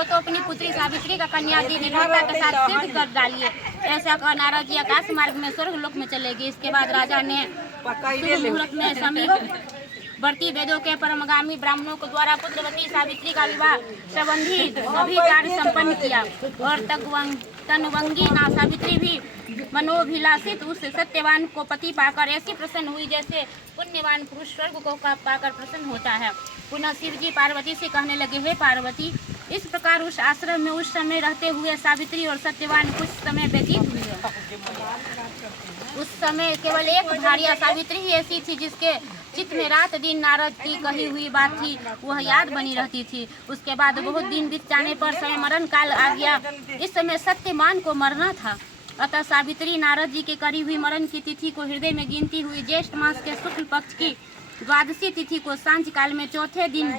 वो तो अपनी पुत्री सावित्री का कन्या दी निर्भरता के साथ सिद्ध कर डालिए। ऐसा कर नारद जी आकाश मार्ग में स्वर्ग लोक में चले गए। इसके बाद राजा ने मुहूर्त में समीप वर्ती वेदों के परमगामी ब्राह्मणों के द्वारा पुत्रवती सावित्री का विवाह संबंधी सभी कार्य संपन्न किया और तनवंगी ना सावित्री भी मनोभिलाषित उस सत्यवान को पति पाकर ऐसी प्रसन्न हुई जैसे पुण्यवान पुरुष स्वर्ग को पाकर प्रसन्न होता है। पुनः शिव जी पार्वती से कहने लगे, हे पार्वती, इस प्रकार उस आश्रम में उस समय रहते हुए सावित्री और सत्यवान कुछ समय व्यतीत हुए। उस समय केवल एक भार्या सावित्री ही ऐसी थी जिसके चित्त में रात दिन नारद की कही हुई बात थी वह याद बनी रहती थी। उसके बाद बहुत दिन बीत जाने पर समय मरण काल आ गया। इस समय सत्यवान को मरना था, अतः सावित्री नारद जी के करी हुई मरण की तिथि को हृदय में गिनती हुई ज्येष्ठ मास के शुक्ल पक्ष की द्वादशी तिथि को सांझ काल में चौथे दिन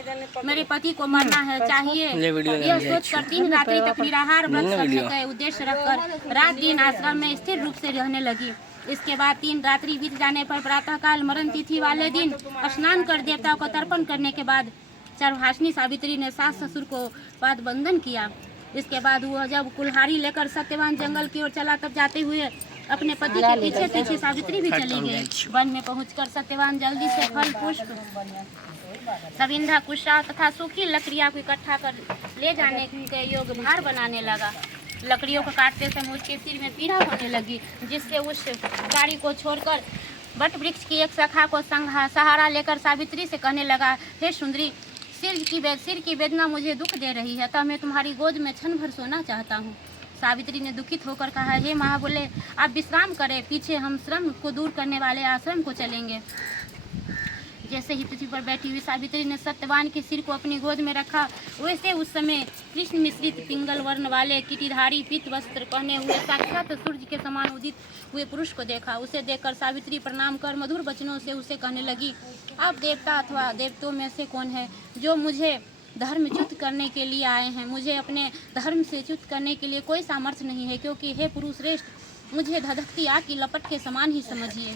मेरे पति को मरना है चाहिए, यह सोचकर 3 रात्रि तक निराहार व्रत करने का उद्देश्य रखकर रात दिन आश्रम में स्थिर रूप से रहने लगी। इसके बाद 3 रात्रि बीत जाने पर प्रातःकाल मरण तिथि वाले दिन स्नान कर देवताओं को तर्पण करने के बाद चारभाषिनी सावित्री ने सास ससुर को पाद बंधन किया। इसके बाद वह जब कुल्हाड़ी लेकर सत्यवान जंगल की ओर चला तब जाते हुए अपने पति के पीछे पीछे सावित्री भी चली गई। वन में पहुंचकर सत्यवान जल्दी से फल पुष्प सविंधा कुशा तथा सूखी लकड़ियां को इकट्ठा कर ले जाने के योग भार बनाने लगा। लकड़ियों को काटते समय उसके सिर में पीड़ा होने लगी, जिससे उस गाड़ी को छोड़कर वट वृक्ष की एक शाखा को सहारा लेकर सावित्री से कहने लगा, हे सुंदरी, सिर की वेदना मुझे दुख दे रही है, अतः मैं तुम्हारी गोद में क्षण भर सोना चाहता हूँ। सावित्री ने दुखित होकर कहा, हे महाबोले, आप विश्राम करें, पीछे हम श्रम को दूर करने वाले आश्रम को चलेंगे। जैसे ही पृथ्वी पर बैठी हुई सावित्री ने सत्यवान के सिर को अपनी गोद में रखा, वैसे उस समय कृष्ण मिश्रित पिंगल वर्ण वाले किटीधारी पीत वस्त्र पहने हुए साक्षात सूर्य के समान उदित हुए पुरुष को देखा। उसे देखकर सावित्री प्रणाम कर मधुर वचनों से उसे कहने लगी, आप देवता अथवा देवताओं में से कौन है जो मुझे धर्मच्युत करने के लिए आए हैं? मुझे अपने धर्म से च्युत करने के लिए कोई सामर्थ्य नहीं है, क्योंकि हे पुरुष श्रेष्ठ, मुझे धधकती आग की लपट के समान ही समझिए।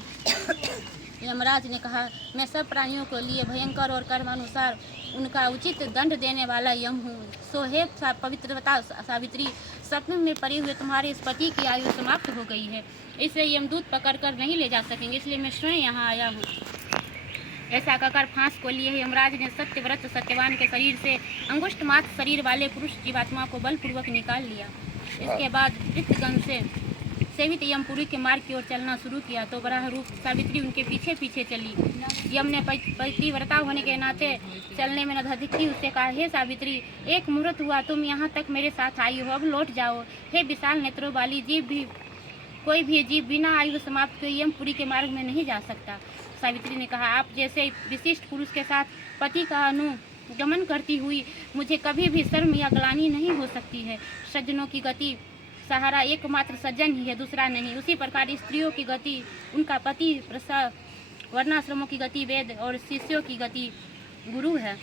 यमराज ने कहा, मैं सब प्राणियों के लिए भयंकर और कर्मानुसार उनका उचित दंड देने वाला यम हूँ। सो हे पवित्रता सावित्री, स्वप्न में पड़े हुए तुम्हारे इस पति की आयु समाप्त हो गई है, इसलिए यमदूत पकड़ कर नहीं ले जा सकेंगे, इसलिए मैं स्वयं यहाँ आया हूँ। ऐसा कहकर फांस को लिए यमराज ने सत्यव्रत सत्यवान के शरीर से अंगुष्ठ मात्र शरीर वाले पुरुष जीवात्मा को बलपूर्वक निकाल लिया। इसके बाद वृत्तगण से सेवित यमपुरी के मार्ग की ओर चलना शुरू किया तो वराह रूप सावित्री उनके पीछे पीछे चली। यम ने पतिव्रता होने के नाते चलने में न धधकती उससे कहा, हे सावित्री, एक मुहूर्त हुआ तुम यहाँ तक मेरे साथ आई हो, अब लौट जाओ। हे विशाल नेत्रों वाली कोई भी जीव बिना आयु समाप्त हुए यमपुरी के मार्ग में नहीं जा सकता। सावित्री ने कहा, आप जैसे विशिष्ट पुरुष के साथ पति का अनुगमन करती हुई मुझे कभी भी शर्म या ग्लानि नहीं हो सकती है। सज्जनों की गति सहारा एकमात्र सज्जन ही है, दूसरा नहीं। उसी प्रकार स्त्रियों की गति उनका पति, वर्णाश्रमों की गति वेद और शिष्यों की गति गुरु है।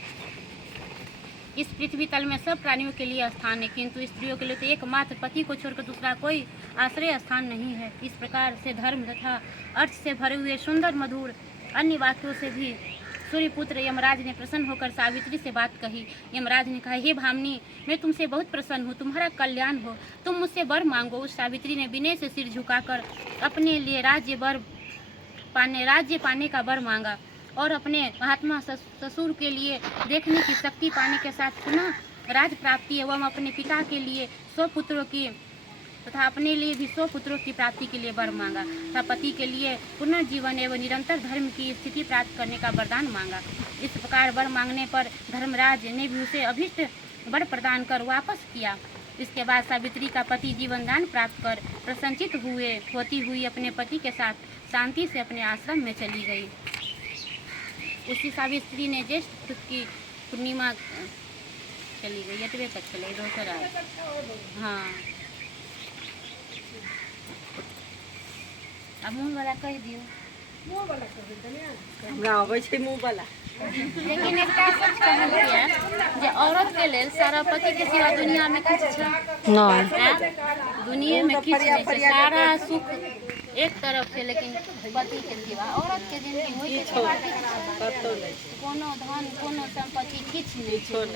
इस पृथ्वी तल में सब प्राणियों के लिए स्थान है, किंतु स्त्रियों के लिए तो एकमात्र पति को छोड़कर दूसरा कोई आश्रय स्थान नहीं है। इस प्रकार से धर्म तथा अर्थ से भरे हुए सुंदर मधुर अन्य वाक्यों से भी सूर्यपुत्र यमराज ने प्रसन्न होकर सावित्री से बात कही। यमराज ने कहा, हे भामिनी, मैं तुमसे बहुत प्रसन्न हूँ, तुम्हारा कल्याण हो, तुम मुझसे वर मांगो। उस सावित्री ने विनय से सिर झुकाकर अपने लिए राज्य पाने का वर मांगा और अपने महात्मा ससुर के लिए देखने की शक्ति पाने के साथ पुनः राज प्राप्ति एवं अपने पिता के लिए 100 पुत्रों की तथा अपने लिए भी 100 पुत्रों की प्राप्ति के लिए वर मांगा तथा पति के लिए पुनर्जीवन एवं निरंतर धर्म की स्थिति प्राप्त करने का वरदान मांगा। इस प्रकार वर मांगने पर धर्मराज ने भी उसे अभीष्ट वर प्रदान कर वापस किया। इसके बाद सावित्री का पति जीवन दान प्राप्त कर प्रसन्नचित होती हुई अपने पति के साथ शांति से अपने आश्रम में चली गई। उसी सावित्री ने ज्येष्ठ की पूर्णिमा चली गई, यतवे तक चले दोसर आए। हाँ, अब मुँह वाला कह दियो, मुँह वाला कह दियो, हमरा आबै छै मुँह वाला। लेकिन एक सच कहलिए जे औरत के लेल सारा पति के सिवा दुनिया में किछ छै नहीं, दुनिया में किछ नहीं छै, सारा सुख एक तरफ छै, लेकिन पति के सिवा औरत के जिंदगी होई छै, कोनो धन कोनो संपत्ति किछ नहीं छै।